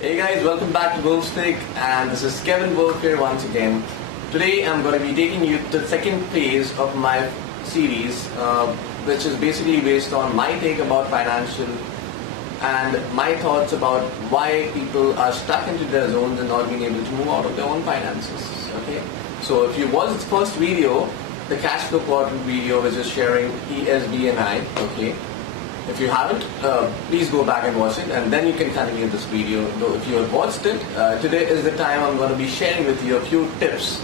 Hey guys, welcome back to Wolfstick, and this is Kevin Wolf here once again. Today I'm going to be taking you to the second phase of my series, which is basically based on my take about financial and my thoughts about why people are stuck into their zones and not being able to move out of their own finances. Okay, so if you watched the first video, the cash flow quadrant video, which is sharing ESB and I, okay. If you haven't, please go back and watch it, and then you can continue this video. Though if you have watched it, today is the time I'm going to be sharing with you a few tips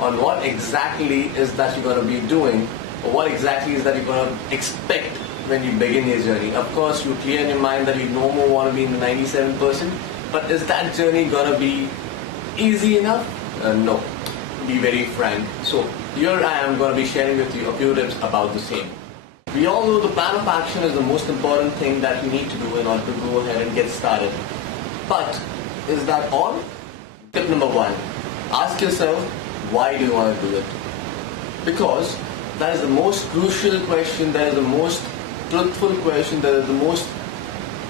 on what exactly is that you're going to be doing, or what exactly is that you're going to expect when you begin your journey. Of course, you clear in your mind that you no more want to be in the 97%, but is that journey going to be easy enough? No, to be very frank. So here I am going to be sharing with you a few tips about the same. We all know the plan of action is the most important thing that you need to do in order to go ahead and get started. But is that all? Tip number one, ask yourself, why do you want to do it? Because that is the most crucial question, that is the most truthful question, that is the most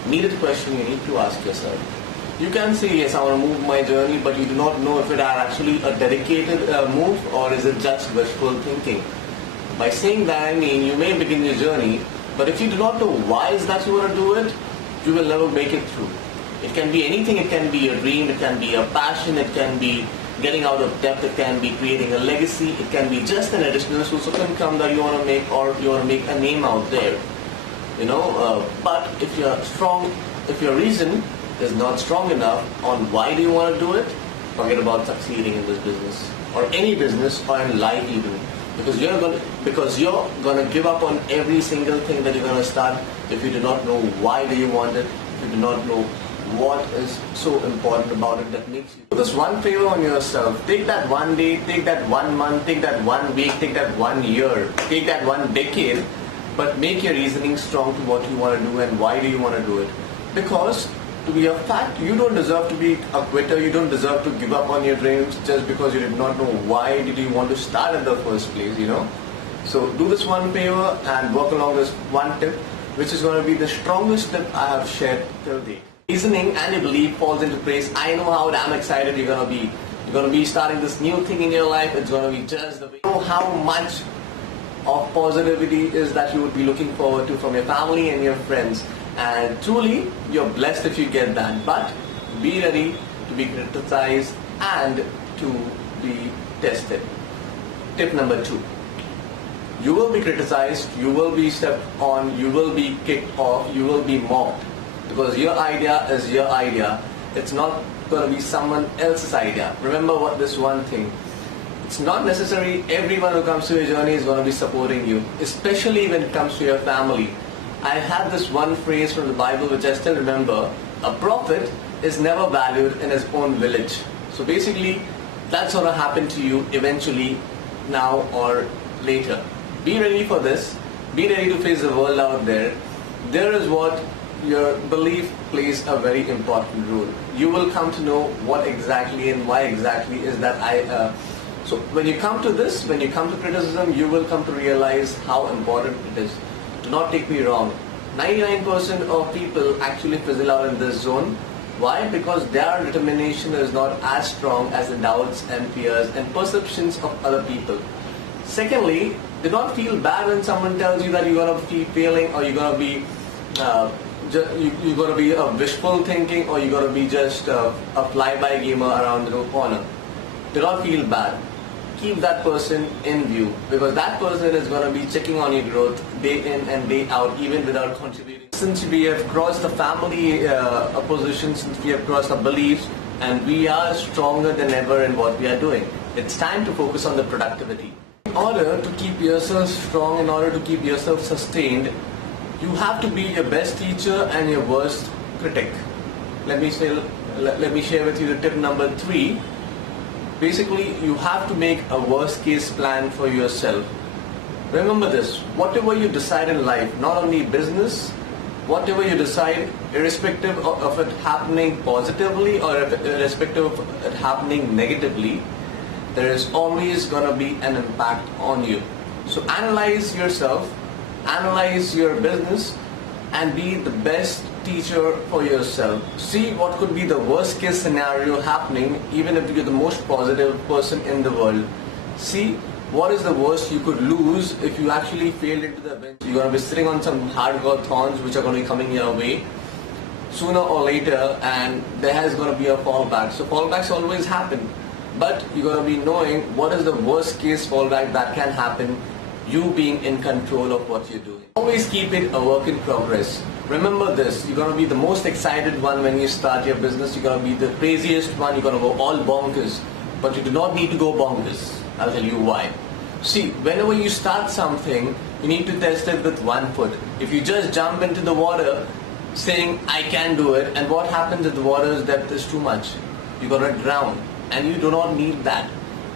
needed question you need to ask yourself. You can say, yes, I want to move my journey, but you do not know if it is actually a dedicated move, or is it just wishful thinking. By saying that, I mean you may begin your journey, but if you do not know why is that you want to do it, you will never make it through. It can be anything. It can be a dream, it can be a passion, it can be getting out of debt, it can be creating a legacy, it can be just an additional source of income that you want to make, or you want to make a name out there. But if you're strong, if your reason is not strong enough on why do you want to do it, forget about succeeding in this business, or any business, or in life even. Because you're gonna give up on every single thing that you're gonna start if you do not know why do you want it, if you do not know what is so important about it that makes you. Do this one favor on yourself. Take that one day, take that 1 month, take that 1 week, take that 1 year, take that 1 decade, but make your reasoning strong to what you want to do and why do you want to do it. Because to be a fact, you don't deserve to be a quitter, you don't deserve to give up on your dreams just because you did not know why did you want to start in the first place, So do this one favor and work along this one tip, which is going to be the strongest tip I have shared till date. Reasoning and your belief falls into place. I know how damn excited you're going to be. You're going to be starting this new thing in your life. It's going to be just the way. You know how much of positivity is that you would be looking forward to from your family and your friends. And truly, you're blessed if you get that. But be ready to be criticized and to be tested. Tip number 2. You will be criticized, you will be stepped on, you will be kicked off, you will be mocked. Because your idea is your idea. It's not going to be someone else's idea. Remember this one thing. It's not necessary everyone who comes to your journey is going to be supporting you. Especially when it comes to your family. I have this one phrase from the Bible which I still remember. A prophet is never valued in his own village. So basically, that's going to happen to you eventually, now or later. Be ready for this. Be ready to face the world out there. There is what your belief plays a very important role. You will come to know what exactly and why exactly is that So when you come to this, when you come to criticism, you will come to realize how important it is. Do not take me wrong. 99% of people actually fizzle out in this zone. Why? Because their determination is not as strong as the doubts and fears and perceptions of other people. Secondly, do not feel bad when someone tells you that you're going to be failing, or you're going to be you're going to be a wishful thinking, or you're going to be just a fly-by gamer around the corner. Do not feel bad. Keep that person in view, because that person is going to be checking on your growth day in and day out, even without contributing. Since we have crossed the family opposition, since we have crossed our beliefs, and we are stronger than ever in what we are doing, it's time to focus on the productivity. In order to keep yourself strong, in order to keep yourself sustained, you have to be your best teacher and your worst critic. Let me share with you the tip number 3. Basically, you have to make a worst case plan for yourself. Remember this, whatever you decide in life, not only business, whatever you decide, irrespective of it happening positively or irrespective of it happening negatively, there is always going to be an impact on you. So analyze yourself, analyze your business, and be the best teacher for yourself. See what could be the worst case scenario happening, even if you're the most positive person in the world. See what is the worst you could lose if you actually failed into the bench. You're going to be sitting on some hardcore thorns which are going to be coming your way sooner or later, and there has going to be a fallback. So fallbacks always happen, but you're going to be knowing what is the worst case fallback that can happen, you being in control of what you're doing. Always keep it a work in progress. Remember this, you're going to be the most excited one when you start your business, you're going to be the craziest one, you're going to go all bonkers, but you do not need to go bonkers. I'll tell you why. See, whenever you start something, you need to test it with one foot. If you just jump into the water saying, I can do it, and what happens if the water's depth is too much? You're going to drown, and you do not need that.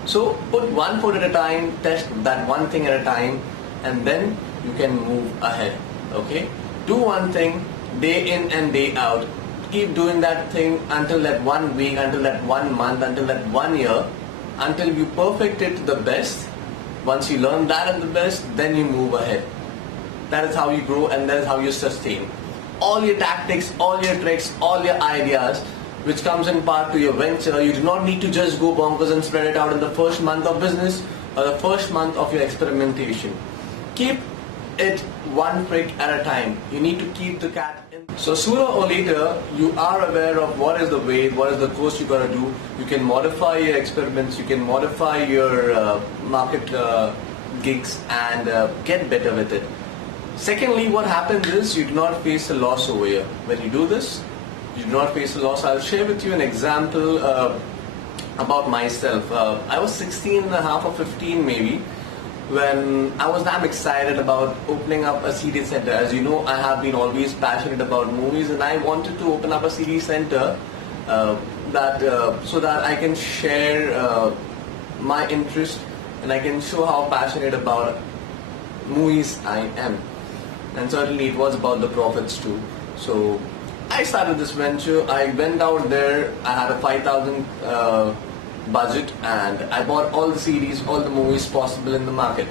So put one foot at a time, test that one thing at a time, and then you can move ahead. Okay? Do one thing day in and day out. Keep doing that thing until that 1 week, until that 1 month, until that 1 year, until you perfect it to the best. Once you learn that at the best, then you move ahead. That is how you grow, and that is how you sustain. All your tactics, all your tricks, all your ideas, which comes in part to your venture, you do not need to just go bonkers and spread it out in the first month of business or the first month of your experimentation. Keep it one trick at a time. You need to keep the cat in. So sooner or later, you are aware of what is the way, what is the course you got to do. You can modify your experiments, you can modify your market gigs, and get better with it. Secondly, what happens is you do not face a loss over here. When you do this, you do not face a loss. I'll share with you an example about myself. I was 16 and a half or 15 maybe, when I was damn excited about opening up a CD center. As you know, I have been always passionate about movies, and I wanted to open up a CD center so that I can share my interest, and I can show how passionate about movies I am. And certainly it was about the profits too. So I started this venture. I went out there, I had a 5,000 budget, and I bought all the CDs, all the movies possible in the market,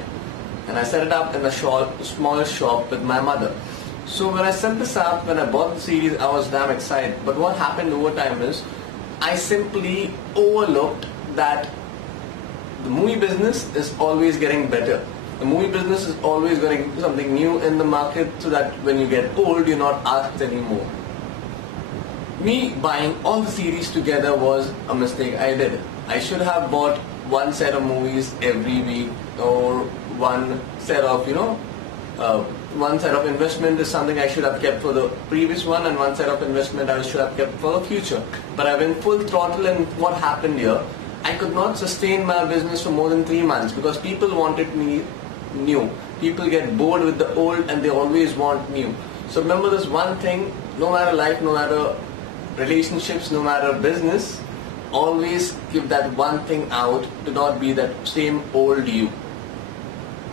and I set it up in a small shop with my mother. So when I set this up, when I bought the CDs, I was damn excited. But what happened over time is I simply overlooked that the movie business is always getting better. The movie business is always getting something new in the market, so that when you get old, you're not asked anymore. Me buying all the series together was a mistake I did. I should have bought one set of movies every week, or one set of, one set of investment is something I should have kept for the previous one, and one set of investment I should have kept for the future. But I went full throttle, and what happened here? I could not sustain my business for more than 3 months because people wanted me new. People get bored with the old, and they always want new. So remember this one thing, no matter life, no matter relationships, no matter business, always give that one thing out. Do not be that same old you.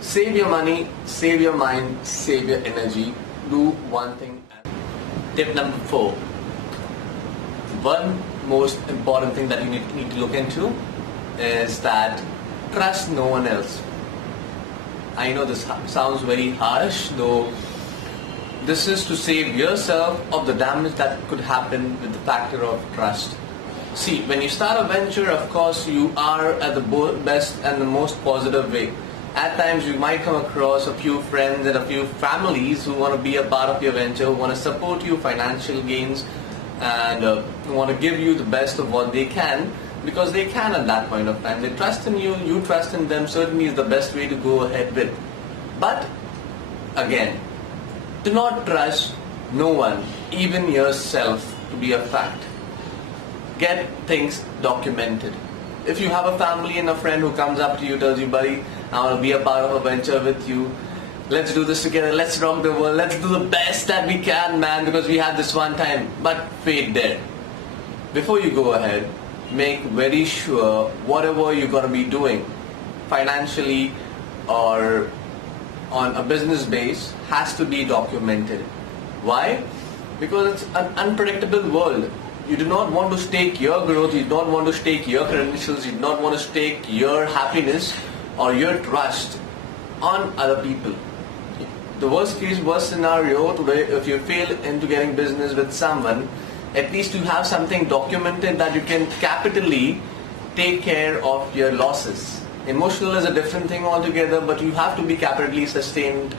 Save your money, save your mind, save your energy. Do one thing. Tip number 4. One most important thing that you need to look into is that trust no one else. I know this sounds very harsh, though this is to save yourself of the damage that could happen with the factor of trust. See, when you start a venture, of course, you are at the best and the most positive way. At times, you might come across a few friends and a few families who want to be a part of your venture, who want to support you, financial gains, and who want to give you the best of what they can, because they can at that point of time. They trust in you, you trust in them, certainly is the best way to go ahead with. But, again, do not trust no one, even yourself, to be a fact. Get things documented. If you have a family and a friend who comes up to you, tells you, buddy, I want to be a part of a venture with you, let's do this together, let's rock the world, let's do the best that we can, man, because we had this one time. But wait there. Before you go ahead, make very sure whatever you're going to be doing, financially or on a business base, has to be documented. Why? Because it's an unpredictable world. You do not want to stake your growth, you do not want to stake your credentials, you do not want to stake your happiness or your trust on other people. the worst scenario today, if you fail into getting business with someone, at least you have something documented that you can capitally take care of your losses. Emotional is a different thing altogether, but you have to be capitally sustained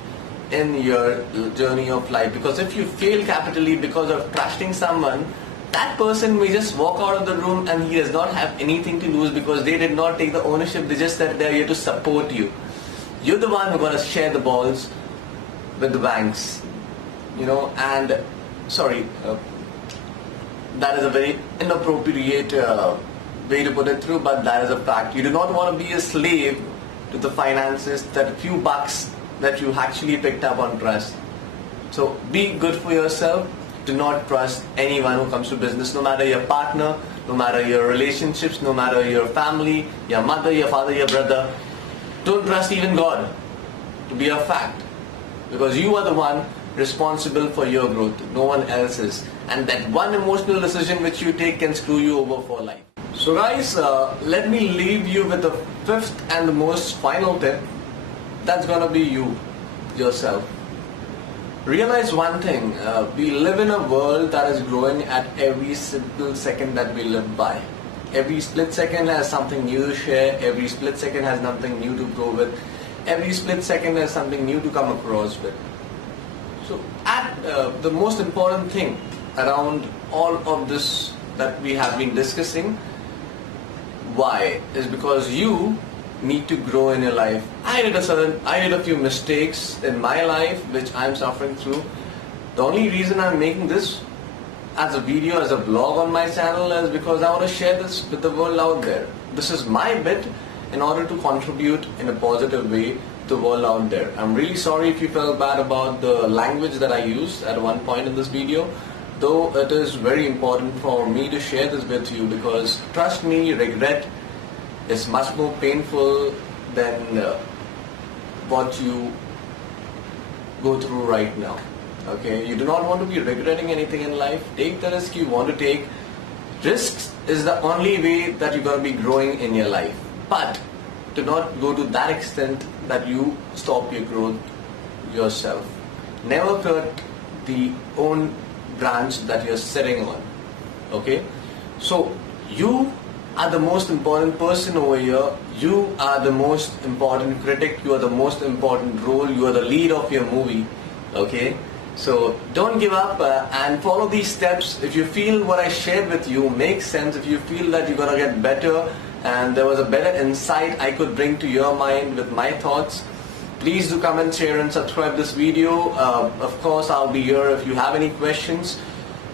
in your journey of life, because if you fail capitally because of trusting someone, that person may just walk out of the room and he does not have anything to lose, because they did not take the ownership. They just said they're here to support you. You're the one who's going to share the balls with the banks, and sorry, that is a very inappropriate way to put it through, but that is a fact. You do not want to be a slave to the finances, that few bucks that you actually picked up on trust. So be good for yourself. Do not trust anyone who comes to business, no matter your partner, no matter your relationships, no matter your family, your mother, your father, your brother. Don't trust even God to be a fact, because you are the one responsible for your growth, no one else is. And that one emotional decision which you take can screw you over for life. So guys, let me leave you with the fifth and the most final tip. That's gonna be you, yourself. Realize one thing, we live in a world that is growing at every single second that we live by. Every split second has something new to share, every split second has something new to grow with, every split second has something new to come across with. So the most important thing around all of this that we have been discussing, why, is because you need to grow in your life. I did a few mistakes in my life which I'm suffering through. The only reason I'm making this as a video, as a vlog on my channel, is because I want to share this with the world out there. This is my bit in order to contribute in a positive way to the world out there. I'm really sorry if you felt bad about the language that I used at one point in this video, though it is very important for me to share this with you, because trust me, regret is much more painful than what you go through right now. Okay, you do not want to be regretting anything in life. Take the risk you want to take. Risks is the only way that you're going to be growing in your life. But do not go to that extent that you stop your growth yourself. Never cut the own branch that you're sitting on. Okay, so you are the most important person over here. You are the most important critic. You are the most important role. You are the lead of your movie. Okay, so don't give up and follow these steps. If you feel what I shared with you makes sense, if you feel that you're gonna get better and there was a better insight I could bring to your mind with my thoughts, please do comment, share and subscribe this video. Of course, I'll be here if you have any questions.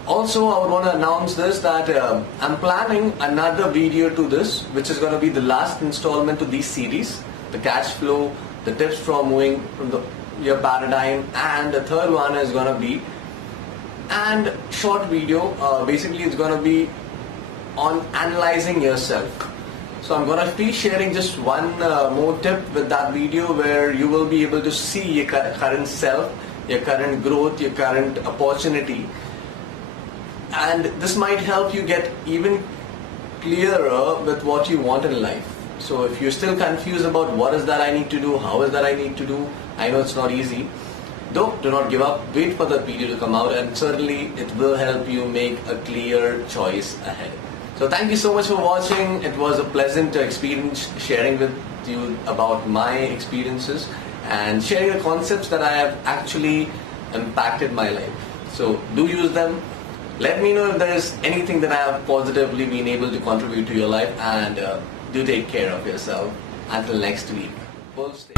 Also, I would want to announce this, that I'm planning another video to this, which is going to be the last installment to these series, the cash flow, the tips for moving from your paradigm, and the third one is going to be and short video. Basically, it's going to be on analyzing yourself. So I'm going to be sharing just one more tip with that video, where you will be able to see your current self, your current growth, your current opportunity. And this might help you get even clearer with what you want in life. So if you're still confused about what is that I need to do, how is that I need to do, I know it's not easy. Though, do not give up. Wait for the video to come out, and certainly it will help you make a clear choice ahead. So thank you so much for watching. It was a pleasant experience sharing with you about my experiences and sharing the concepts that I have actually impacted my life. So do use them. Let me know if there is anything that I have positively been able to contribute to your life, and do take care of yourself. Until next week. Full stay.